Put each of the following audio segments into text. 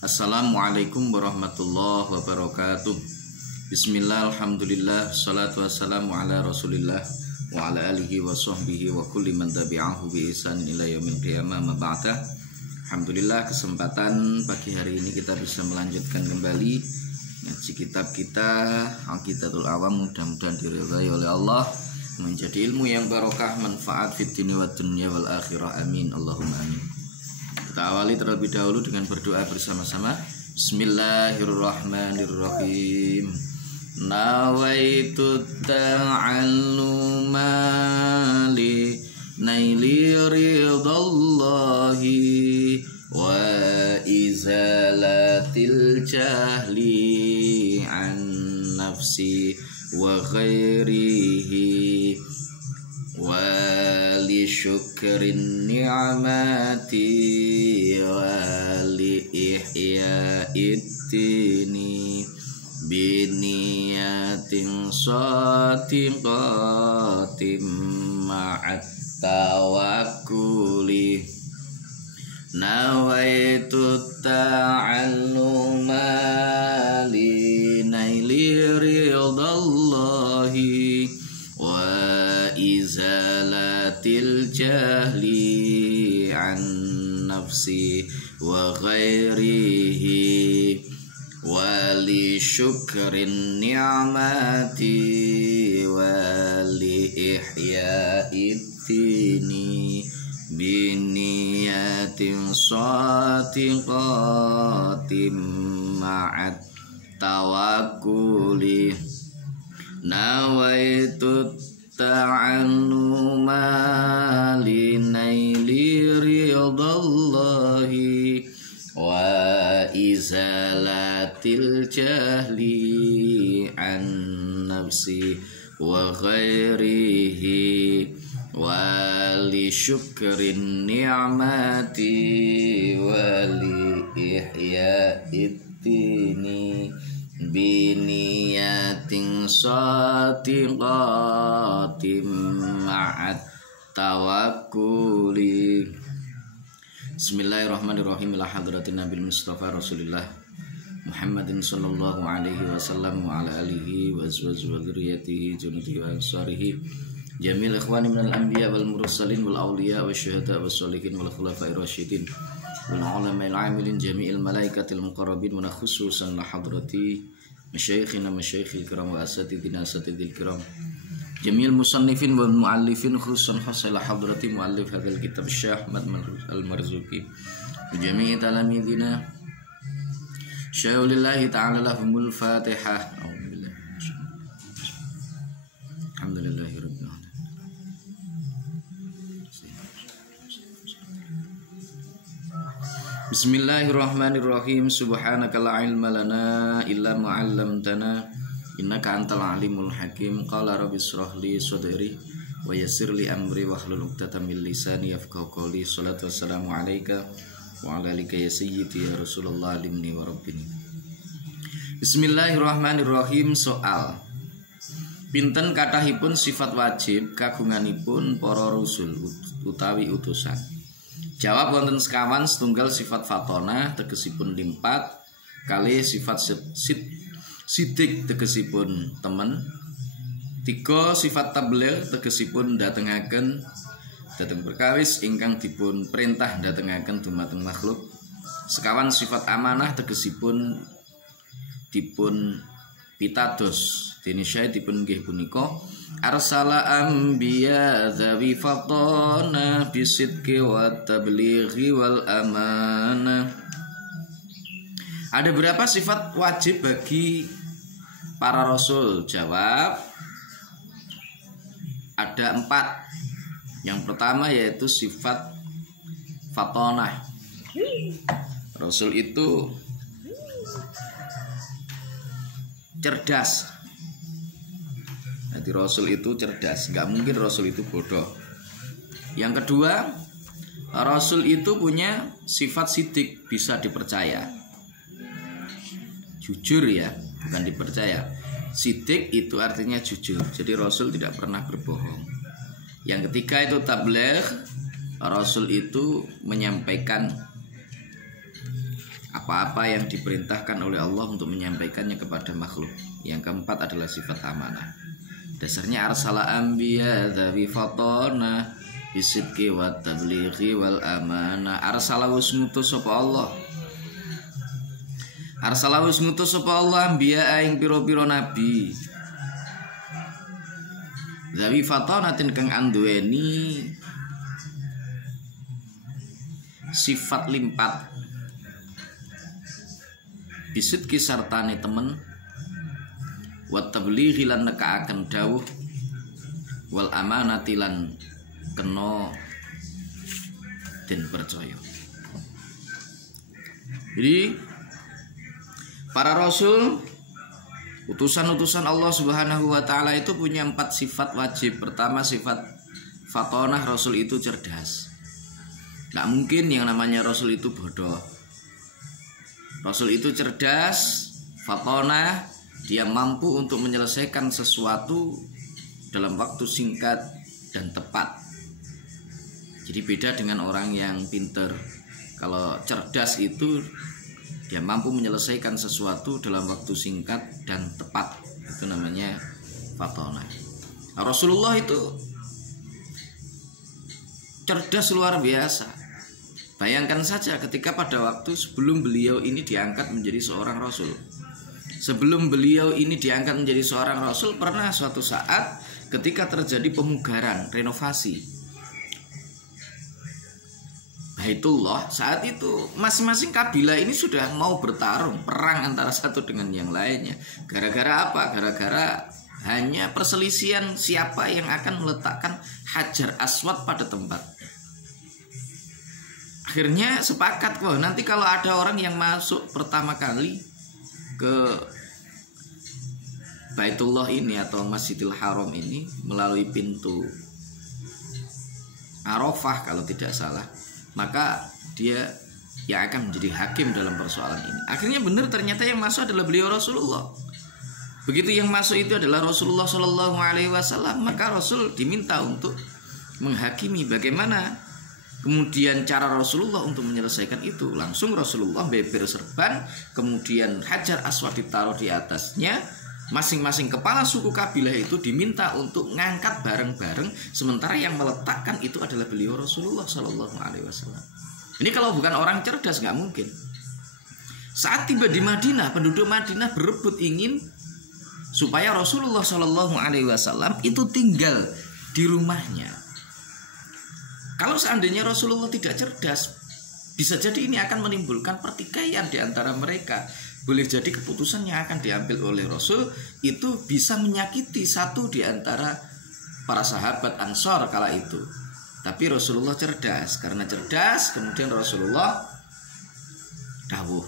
Assalamualaikum warahmatullahi wabarakatuh. Bismillah, alhamdulillah, salatu wassalamu ala rasulillah wa ala alihi wa sahbihi wa kulli man tabi'ahu bi ihsan ila yaumil qiyamah ma ba'da. Alhamdulillah, kesempatan pagi hari ini kita bisa melanjutkan kembali ngaji kitab kita Aqidatul Awam, mudah-mudahan diridhai oleh Allah, menjadi ilmu yang barokah, manfaat fid dunya wad dunya wal akhirah, amin Allahumma amin. Kita awali terlebih dahulu dengan berdoa bersama-sama. Bismillahirrahmanirrahim. Nawaitu ta'alluma li naili ridallahi wa izalatil jahli an nafsi wa ghairihi wa li syukrin ni'mati wa li ihya'id dini biniyatin shadiqatin ma'at tawakkuli. Nawaitu ta'alluma li naili ridallahi wa izalatil jahli an nafsi wa ghairihi wa li syukrin ni'mati wa li ihya'id dini biniyatin shadiqatin ma'at tawakkuli. Nawaitu ta'alluma li naili ridallahi wa izalatil jahli an nafsi wa ghairihi wa li syukrin ni'mati wa li ihya'id dini biniyatin shadiqatin ma'at tawakkuli. Bismillahirrahmanirrahim. Ila hadratin Nabil Mustafa Rasulillah Muhammadin sallallahu alaihi wasallam wa ala alihi wa azwajihi wa dzurriyyatihi junudi wa ansarihi jamil ikhwani minal anbiya wal mursalin wal awliya wa syuhada was sholihin wal khulafa'ir rasyidin wal ulama'il amilin jami'il malaikatil muqarrabin wa khususan la hadrati masyayikhina masyayikhil kiram wa asatidina asatidil kiram jamil musannifin wal muallifin khususan hasal hadrati muallif hadzal kitab Syekh Ahmad al-Marzuki jami'i talamidina syaulillahi ta'ala lahumul fatihah. Alhamdulillahirabbil alamin. Bismillahirrahmanirrahim. Subhanaka la ilma lana illa ma 'allamtana innaka antal alimul hakim. Qala rabbi shrah li sadri wa yassir li amri wahlul 'uqdatam min lisani yafqahu qawli. Shalatu wassalamu alayka wa ala alika ya sayyidi ya Rasulullah alimni wa rabbini. Bismillahirrahmanirrahim. Soal pinten kathahipun sifat wajib kagunganipun para rasul utawi utusan? Jawab, wonten sekawan setunggal sifat fatona tegesipun limpat, kali sifat sidik tegesipun temen, tiga sifat tabligh tegesipun datengaken dhateng perkawis ingkang dipun perintah datengaken dumateng makhluk, sekawan sifat amanah tegesipun dipun pitados dene syai dipun nggih punika arsala anbiya dzawi fatana bisidqi wa tablighi wal amanah. Ada berapa sifat wajib bagi para rasul? Jawab, ada 4. Yang pertama yaitu sifat fatonah. Rasul itu cerdas. Jadi Rasul itu cerdas, nggak mungkin Rasul itu bodoh. Yang kedua, Rasul itu punya sifat sidik, bisa dipercaya. Jujur ya, bukan dipercaya. Sidik itu artinya jujur. Jadi Rasul tidak pernah berbohong. Yang ketiga itu tabligh. Rasul itu menyampaikan apa-apa yang diperintahkan oleh Allah untuk menyampaikannya kepada makhluk. Yang keempat adalah sifat amanah. Dasarnya arsala anbiya dzawi fatana bisidqi wat tablighi wal amanah. Arsala wis ngutus sapa Allah. Arsala wis ngutus sapa Allah anbiya ing pira-pira nabi. Dzawi fatanatin kang anduweni sifat limpat. Bisidqi sartane temen wat tablighi lan nekaaken dawuh wal amanati lan kena den percaya. Jadi para rasul, utusan-utusan Allah Subhanahu wa taala itu punya 4 sifat wajib. Pertama, sifat fatonah, rasul itu cerdas. Gak mungkin yang namanya rasul itu bodoh. Rasul itu cerdas, fatonah, dia mampu untuk menyelesaikan sesuatu dalam waktu singkat dan tepat. Jadi beda dengan orang yang pinter. Kalau cerdas itu dia mampu menyelesaikan sesuatu dalam waktu singkat dan tepat. Itu namanya fatonah. Nah, Rasulullah itu cerdas luar biasa. Bayangkan saja ketika pada waktu sebelum beliau ini diangkat menjadi seorang rasul. Sebelum beliau ini diangkat menjadi seorang rasul, pernah suatu saat ketika terjadi pemugaran, renovasi Baitullah, saat itu masing-masing kabilah ini sudah mau bertarung, perang antara satu dengan yang lainnya. Gara-gara apa? Gara-gara hanya perselisihan siapa yang akan meletakkan Hajar Aswad pada tempat. Akhirnya sepakat, wah nanti kalau ada orang yang masuk pertama kali ke Baitullah ini atau Masjidil Haram ini melalui pintu Arafah kalau tidak salah, maka dia yang akan menjadi hakim dalam persoalan ini. Akhirnya benar, ternyata yang masuk adalah beliau Rasulullah. Begitu yang masuk itu adalah Rasulullah Shallallahu Alaihi Wasallam, maka Rasul diminta untuk menghakimi bagaimana kemudian cara Rasulullah untuk menyelesaikan itu. Langsung Rasulullah beber serban, kemudian Hajar Aswad ditaruh di atasnya. Masing-masing kepala suku kabilah itu diminta untuk ngangkat bareng-bareng, sementara yang meletakkan itu adalah beliau Rasulullah Shallallahu Alaihi Wasallam. Ini kalau bukan orang cerdas nggak mungkin. Saat tiba di Madinah, penduduk Madinah berebut ingin supaya Rasulullah Shallallahu Alaihi Wasallam itu tinggal di rumahnya. Kalau seandainya Rasulullah tidak cerdas, bisa jadi ini akan menimbulkan pertikaian di antara mereka. Boleh jadi keputusan yang akan diambil oleh Rasul itu bisa menyakiti satu di antara para sahabat Ansor kala itu. Tapi Rasulullah cerdas. Karena cerdas, kemudian Rasulullah dawuh,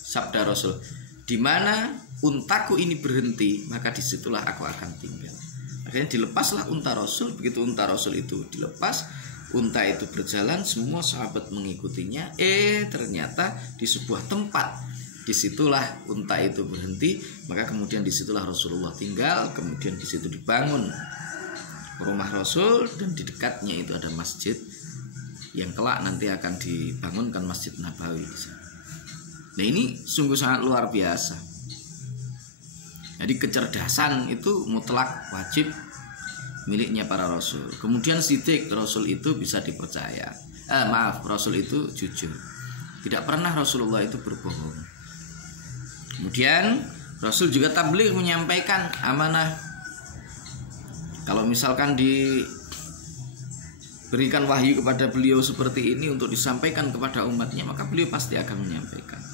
sabda Rasul, di mana untaku ini berhenti, maka disitulah aku akan tinggal. Akhirnya dilepaslah unta Rasul. Begitu unta Rasul itu dilepas, unta itu berjalan, semua sahabat mengikutinya. Ternyata di sebuah tempat, disitulah unta itu berhenti, maka kemudian disitulah Rasulullah tinggal. Kemudian disitu dibangun rumah Rasul, dan di dekatnya itu ada masjid yang kelak nanti akan dibangunkan Masjid Nabawi di sana. Nah, ini sungguh sangat luar biasa. Jadi kecerdasan itu mutlak wajib miliknya para Rasul. Kemudian sidik, Rasul itu bisa dipercaya. Rasul itu jujur. Tidak pernah Rasulullah itu berbohong. Kemudian Rasul juga tabligh, menyampaikan amanah. Kalau misalkan diberikan wahyu kepada beliau seperti ini untuk disampaikan kepada umatnya, maka beliau pasti akan menyampaikan.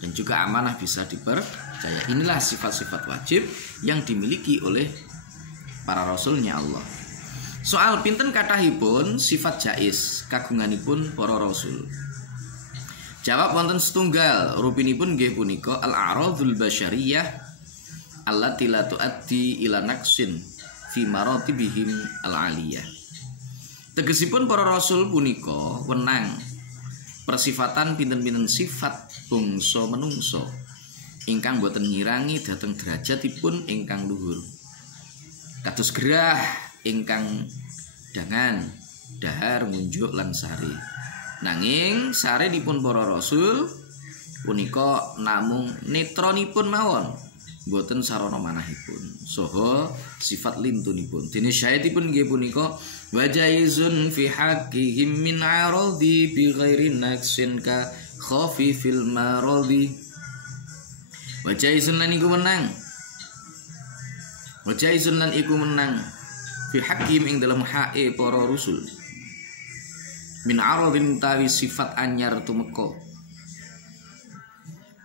Dan juga amanah bisa dipercaya. Inilah sifat-sifat wajib yang dimiliki oleh para rasulnya Allah. Soal pinten kathahipun sifat jais kagunganipun para rasul. Jawab wonten setunggal, rupinipun nggih punika al-a'radul basyariyah allati la tuaddi ila naqsin fi maratibihim al-aliyah. Tegesipun para rasul punika wenang persifatan pinten-pinten sifat bangsa menungso ingkang boten ngirangi dhateng derajatipun ingkang luhur. Kados gerah ingkang dangan, dahar, ngunjuk lan sari. Nanging sarenipun para rasul punika namung netronipun mawon, boten sarana manahipun saha sifat lintunipun. Dene syahidipun nggih punika wajaizun fi haqqihim min aradi bi ghairi naqsin ka khafifil maradi. Wajaizun lan iku menang, wajaizun lan iku menang fi haqqihim ing dalam hae para rusul min aradin tawi sifat anyar tumeka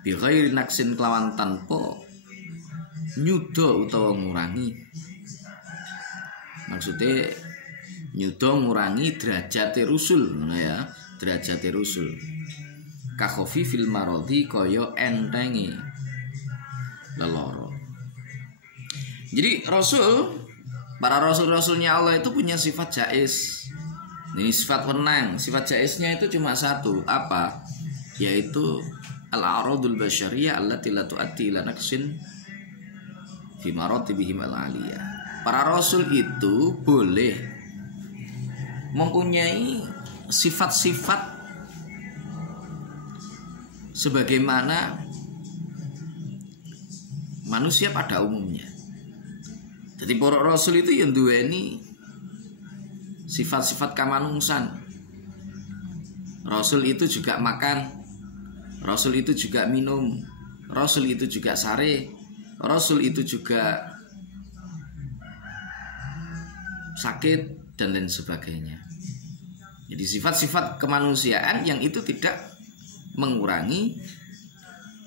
bi ghairi naqsin kelawan tanpa nyuda utawa ngurangi. Maksudnya nyuda ngurangi derajate rusul, ya, derajate rusul. Kakhofi fil marodi kaya entengi leloro. Jadi para rasul-rasulnya Allah itu punya sifat jaiz. Ini sifat wenang. Sifat jaiznya itu cuma satu, apa? Yaitu al-aradul basyariyah allati la tu'atti ila naqsin fi maratibihim al-aliyah. Para rasul itu boleh mempunyai sifat-sifat sebagaimana manusia pada umumnya. Jadi para rasul itu yang duweni sifat-sifat kamanungsan. Rasul itu juga makan, Rasul itu juga minum, Rasul itu juga sare, Rasul itu juga sakit dan lain sebagainya. Jadi sifat-sifat kemanusiaan yang itu tidak mengurangi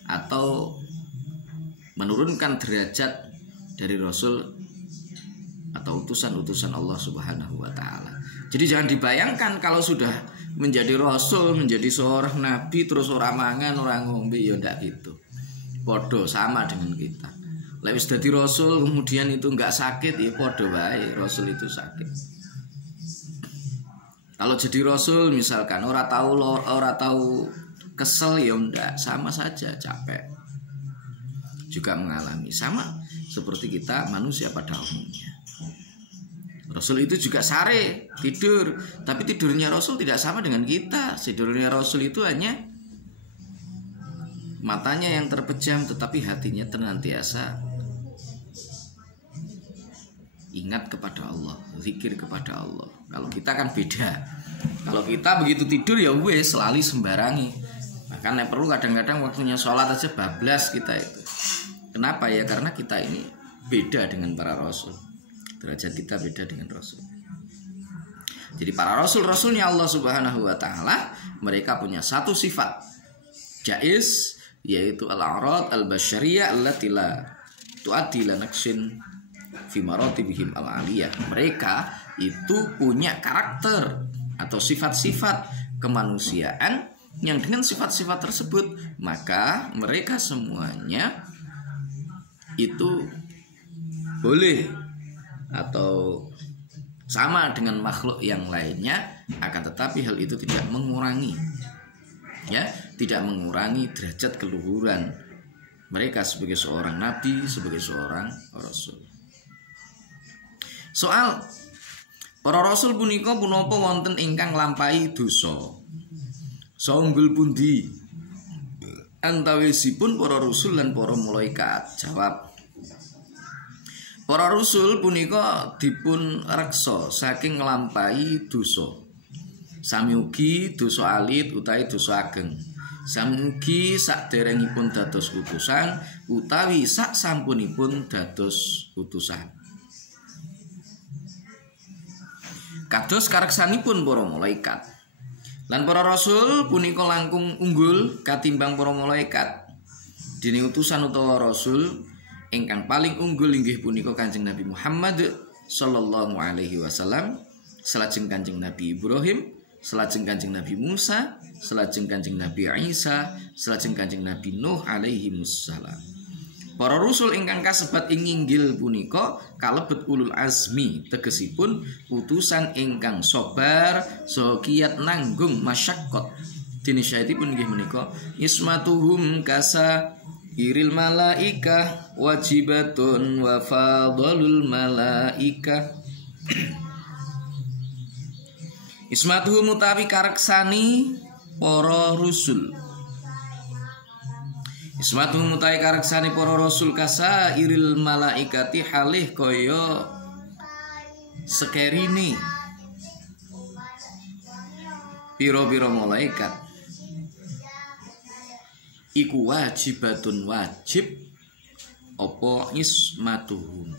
atau menurunkan derajat dari Rasul atau utusan-utusan Allah Subhanahu wa ta'ala. Jadi jangan dibayangkan kalau sudah menjadi Rasul, menjadi seorang Nabi terus orang mangan, orang ngombe, ya ndak gitu. Podo sama dengan kita. Lewis dadi Rasul kemudian itu enggak sakit, ya podo wae Rasul itu sakit. Kalau jadi Rasul misalkan ora tahu kesel, ya ndak, sama saja capek. Juga mengalami sama seperti kita manusia pada umumnya. Rasul itu juga sare, tidur, tapi tidurnya Rasul tidak sama dengan kita. Tidurnya Rasul itu hanya matanya yang terpejam, tetapi hatinya senantiasa ingat kepada Allah, zikir kepada Allah. Kalau kita kan beda. Kalau kita begitu tidur ya wes selalu sembarangi. Makanya perlu kadang-kadang waktunya sholat aja bablas kita itu. Kenapa ya? Karena kita ini beda dengan para Rasul. Derajat kita beda dengan Rasul. Jadi para Rasul-Rasulnya Allah Subhanahu wa ta'ala, mereka punya satu sifat jaiz, yaitu al-a'rad al-basyariyah allati la tu'addi ila naqsin fi maratibihim al-aliyah. Mereka itu punya karakter atau sifat-sifat kemanusiaan yang dengan sifat-sifat tersebut maka mereka semuanya itu boleh atau sama dengan makhluk yang lainnya, akan tetapi hal itu tidak mengurangi, ya, tidak mengurangi derajat keluhuran mereka sebagai seorang nabi, sebagai seorang rasul. Soal para rasul punika punapa wonten ingkang nglampahi dosa. Saunggul pundi antawisipun para rasul lan para malaikat? Jawab, para rasul punika dipun reksa saking nglampahi dosa. Sami ugi dosa alit utawi dosa ageng. Sami ugi saderengipun dados utusan utawi sak sampunipun dados utusan. Kados kareksanipun para malaikat. Lan para rasul punika langkung unggul katimbang para malaikat. Dene utusan utawa rasul ingkang paling unggul inggih punika Kanjeng Nabi Muhammad sallallahu alaihi wasallam, salajeng Kanjeng Nabi Ibrahim, salajeng Kanjeng Nabi Musa, salajeng Kanjeng Nabi Isa, salajeng Kanjeng Nabi Nuh alaihi wassalam. Para rasul ingkang kasebat ing inggil punika kalebet ulul azmi, tegesipun utusan ingkang sabar saha kiyat nanggung masyaqqat. Dene syaitipun inggih menika ismatuhum kasa iril malaika wajibatun wa fadalul malaika. Ismatuhum utawi kareksani para rusul Ismatu mutai kareksane para rasul kasa iril malaikati halih kaya sekerine pira-pira malaikat iku wajibatun wajib apa ismatuhum.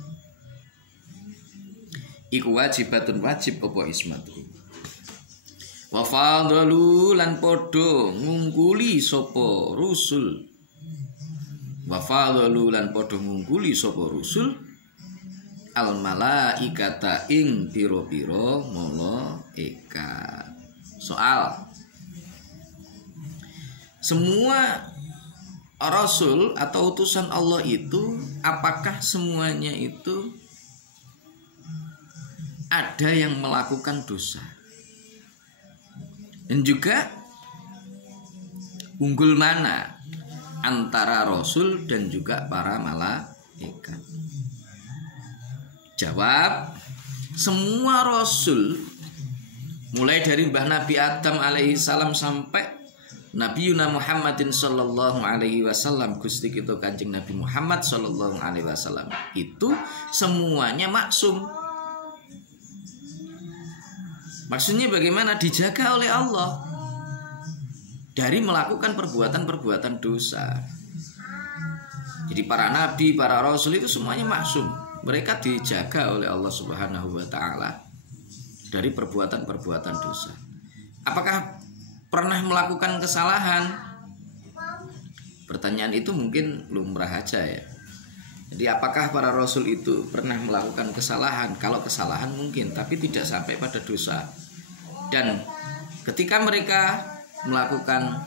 Iku wajibatun wajib apa ismatuhum. Wa fadlu lan padha ngungkuli sapa rusul. Wa fadlu lan padha ngungkuli sapa rusul al malaikata ing pira-pira malaikat. Soal semua rasul atau utusan Allah itu apakah semuanya itu ada yang melakukan dosa? Dan juga unggul mana antara rasul dan juga para malaikat? Jawab, semua rasul mulai dari Mbah Nabi Adam alaihi salam sampai Nabi Yuna Muhammadin sallallahu alaihi wasallam, Gusti kita Kanjeng Nabi Muhammad sallallahu alaihi wasallam, itu semuanya maksum. Maksudnya bagaimana? Dijaga oleh Allah dari melakukan perbuatan-perbuatan dosa. Jadi para nabi, para rasul itu semuanya maksum. Mereka dijaga oleh Allah Subhanahu wa taala dari perbuatan-perbuatan dosa. Apakah pernah melakukan kesalahan? Pertanyaan itu mungkin lumrah aja ya. Jadi apakah para rasul itu pernah melakukan kesalahan? Kalau kesalahan mungkin, tapi tidak sampai pada dosa. Dan ketika mereka melakukan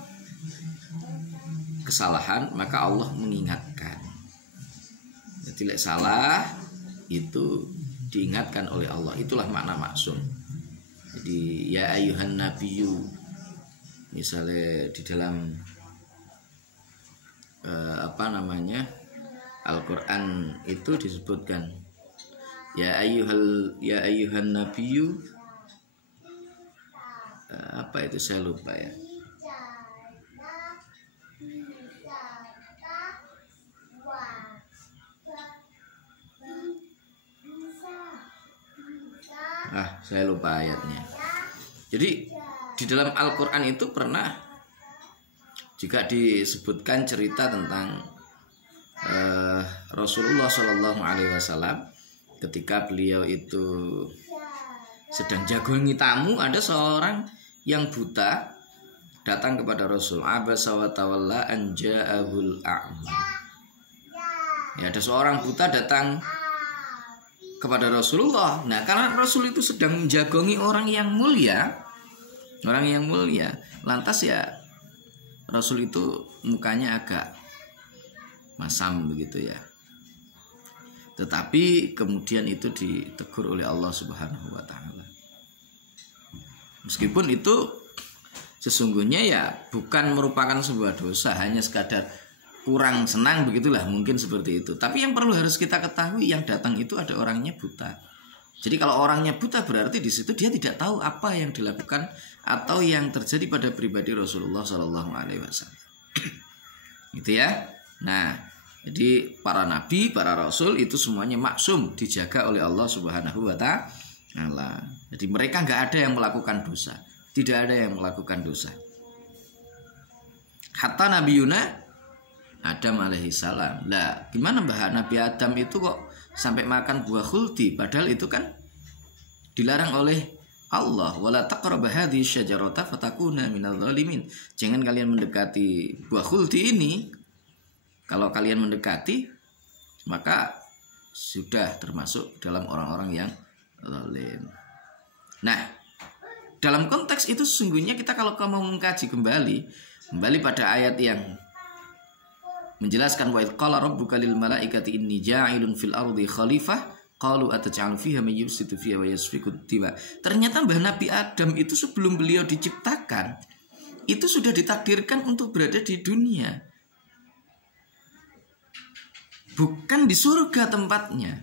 kesalahan, maka Allah mengingatkan. Jadi salah itu diingatkan oleh Allah. Itulah makna maksum. Jadi ya ayyuhan nabiyyu, misalnya di dalam Al-Quran itu disebutkan ya ayyuhan nabiyyu, apa itu saya lupa ya. Saya lupa ayatnya. Jadi di dalam Al-Quran itu pernah juga disebutkan cerita tentang Rasulullah Shallallahu Alaihi Wasallam ketika beliau itu sedang jagongi tamu, ada seorang yang buta datang kepada Rasul. Abasa wa tawalla an ja'ahul a'ma. Ya, ada seorang buta datang kepada Rasulullah. Nah, karena Rasul itu sedang menjagongi orang yang mulia, lantas ya Rasul itu mukanya agak masam begitu ya. Tetapi kemudian itu ditegur oleh Allah Subhanahu wa taala. Meskipun itu sesungguhnya ya bukan merupakan sebuah dosa, hanya sekadar kurang senang begitulah, mungkin seperti itu. Tapi yang perlu harus kita ketahui, yang datang itu ada orangnya buta. Jadi kalau orangnya buta berarti di situ dia tidak tahu apa yang dilakukan atau yang terjadi pada pribadi Rasulullah Shallallahu Alaihi Wasallam. Gitu ya. Nah, jadi para nabi, para rasul itu semuanya maksum, dijaga oleh Allah Subhanahu wa taala. Jadi mereka nggak ada yang melakukan dosa, tidak ada yang melakukan dosa. Hatta Nabi Yuna Adam alaihi salam. Lah, gimana Mbah Nabi Adam itu kok sampai makan buah khuldi, padahal itu kan dilarang oleh Allah. Wala taqrabu hadhihi syajarata fatakuna minadh dhalimin. Jangan kalian mendekati buah khuldi ini. Kalau kalian mendekati, maka sudah termasuk dalam orang-orang yang zalim. Nah, dalam konteks itu sesungguhnya kita kalau mau mengkaji kembali pada ayat yang menjelaskan wa idz qala rabbuka lil malaikati inni ja'ilun fil ardi khalifah qalu ataj'alu fiha may yufsidu fiha wa yasfiku dima. Ternyata Mbah Nabi Adam itu sebelum beliau diciptakan itu sudah ditakdirkan untuk berada di dunia. Bukan di surga tempatnya.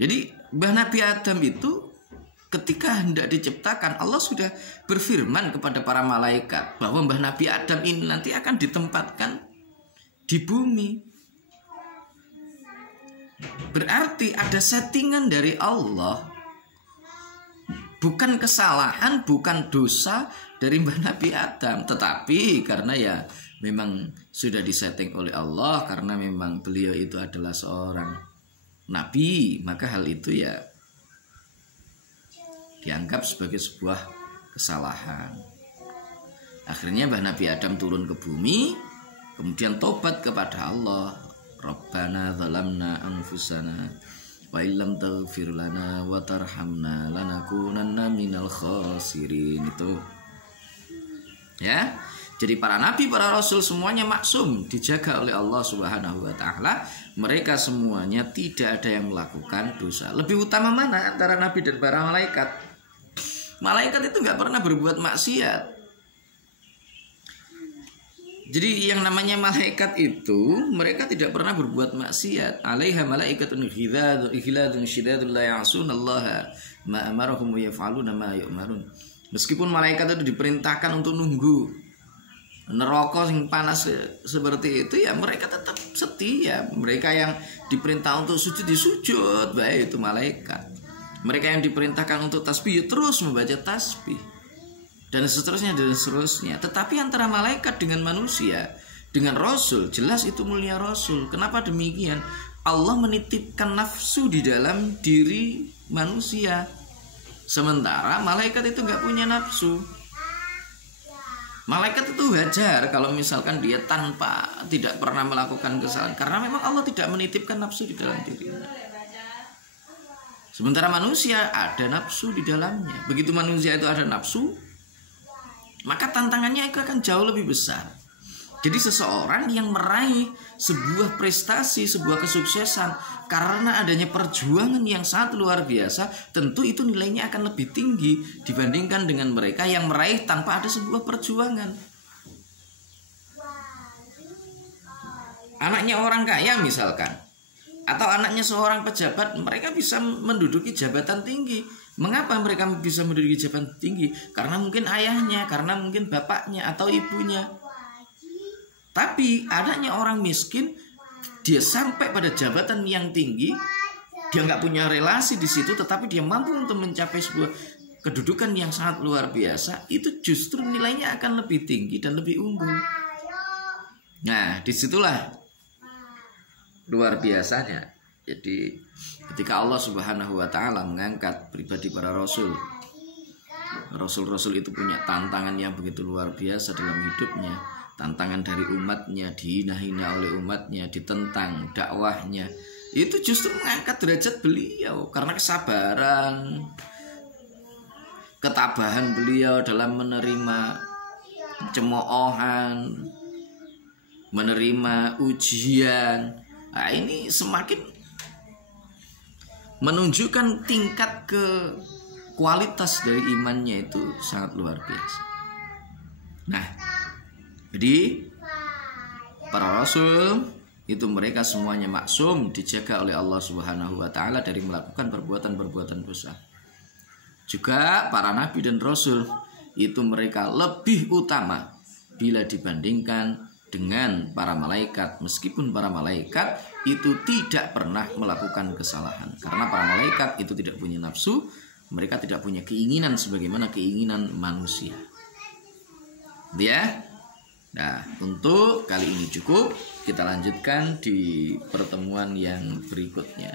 Jadi Mbah Nabi Adam itu ketika hendak diciptakan, Allah sudah berfirman kepada para malaikat bahwa Mbah Nabi Adam ini nanti akan ditempatkan di bumi. Berarti ada settingan dari Allah, bukan kesalahan, bukan dosa dari Mbah Nabi Adam, tetapi karena ya memang sudah disetting oleh Allah, karena memang beliau itu adalah seorang nabi, maka hal itu ya dianggap sebagai sebuah kesalahan. Akhirnya Mbah Nabi Adam turun ke bumi, kemudian tobat kepada Allah. Rabbana zalamna anfusana wa illam taghfir lana wa tarhamna lanakunanna minal khasirin. Itu ya. Jadi para nabi, para rasul semuanya maksum, dijaga oleh Allah Subhanahu wa taala. Mereka semuanya tidak ada yang melakukan dosa. Lebih utama mana antara nabi dan para malaikat? Malaikat itu nggak pernah berbuat maksiat. Jadi yang namanya malaikat itu mereka tidak pernah berbuat maksiat. Alaiha malaikatun ghiladun syidadun la ya'sunallaha ma amarahum wa yaf'aluna ma yu'marun. Meskipun malaikat itu diperintahkan untuk nunggu neraka yang panas seperti itu, ya mereka tetap setia. Mereka yang diperintah untuk sujud disujud, baik itu malaikat. Mereka yang diperintahkan untuk tasbih terus membaca tasbih, dan seterusnya dan seterusnya. Tetapi antara malaikat dengan manusia, dengan rasul, jelas itu mulia rasul. Kenapa demikian? Allah menitipkan nafsu di dalam diri manusia, sementara malaikat itu nggak punya nafsu. Malaikat itu wajar kalau misalkan dia tidak pernah melakukan kesalahan, karena memang Allah tidak menitipkan nafsu di dalam dirinya. Sementara manusia ada nafsu di dalamnya. Begitu manusia itu ada nafsu, maka tantangannya itu akan jauh lebih besar. Jadi seseorang yang meraih sebuah prestasi, sebuah kesuksesan karena adanya perjuangan yang sangat luar biasa, tentu itu nilainya akan lebih tinggi dibandingkan dengan mereka yang meraih tanpa ada sebuah perjuangan. Anaknya orang kaya misalkan, atau anaknya seorang pejabat, mereka bisa menduduki jabatan tinggi. Mengapa mereka bisa menduduki jabatan tinggi? Karena mungkin ayahnya, karena mungkin bapaknya atau ibunya. Tapi anaknya orang miskin, dia sampai pada jabatan yang tinggi, dia nggak punya relasi di situ, tetapi dia mampu untuk mencapai sebuah kedudukan yang sangat luar biasa. Itu justru nilainya akan lebih tinggi dan lebih unggul. Nah, disitulah luar biasanya. Jadi ketika Allah Subhanahu wa taala mengangkat pribadi para rasul, rasul-rasul itu punya tantangan yang begitu luar biasa dalam hidupnya. Tantangan dari umatnya, dihina-hina oleh umatnya, ditentang dakwahnya. Itu justru mengangkat derajat beliau karena kesabaran, ketabahan beliau dalam menerima cemoohan, menerima ujian. Nah, ini semakin menunjukkan tingkat kualitas dari imannya itu sangat luar biasa. Nah, jadi para rasul itu mereka semuanya maksum, dijaga oleh Allah Subhanahu wa taala dari melakukan perbuatan-perbuatan dosa. Juga para nabi dan rasul itu mereka lebih utama bila dibandingkan dengan para malaikat, meskipun para malaikat itu tidak pernah melakukan kesalahan, karena para malaikat itu tidak punya nafsu, mereka tidak punya keinginan sebagaimana keinginan manusia. Ya. Nah, untuk kali ini cukup. Kita lanjutkan di pertemuan yang berikutnya.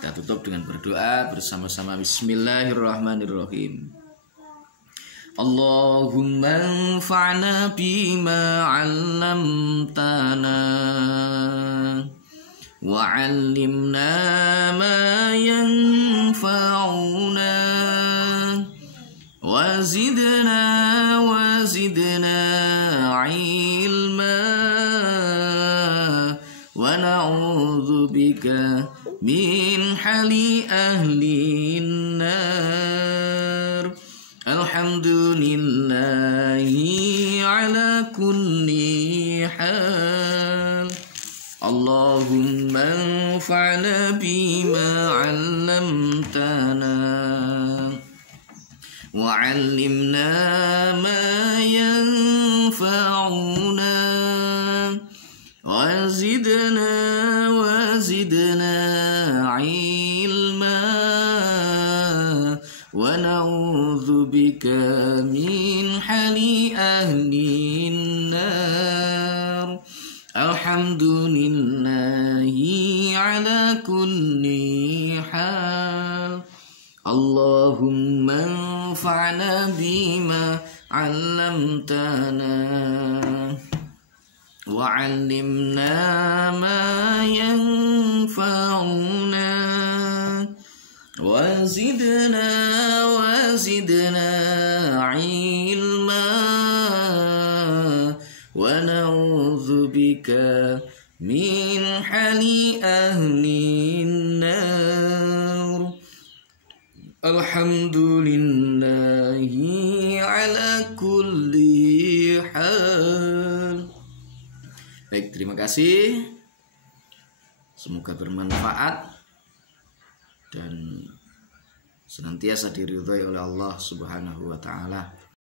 Kita tutup dengan berdoa bersama-sama. Bismillahirrahmanirrahim. Allahumma anfa'na bima 'allamtana wa 'allimna ma yanfa'una wa zidna ilma wa na'udzu bika min hali ahlin nar. Alhamdulillahi ala kulli hal. Allahumma anfa'na bima 'allamtana وعلمنا ما ينفعنا وزدنا علما ونعوذ بك من حال أهل النار الحمد لله على كل حال اللهم انفعنا بما علمتنا وعلمنا ما ينفعنا وزدنا علما ونعوذ بك من حال أهل النار الحمد لله على كل حال. Baik, terima kasih. Semoga bermanfaat dan senantiasa diridhai oleh Allah Subhanahu wa taala.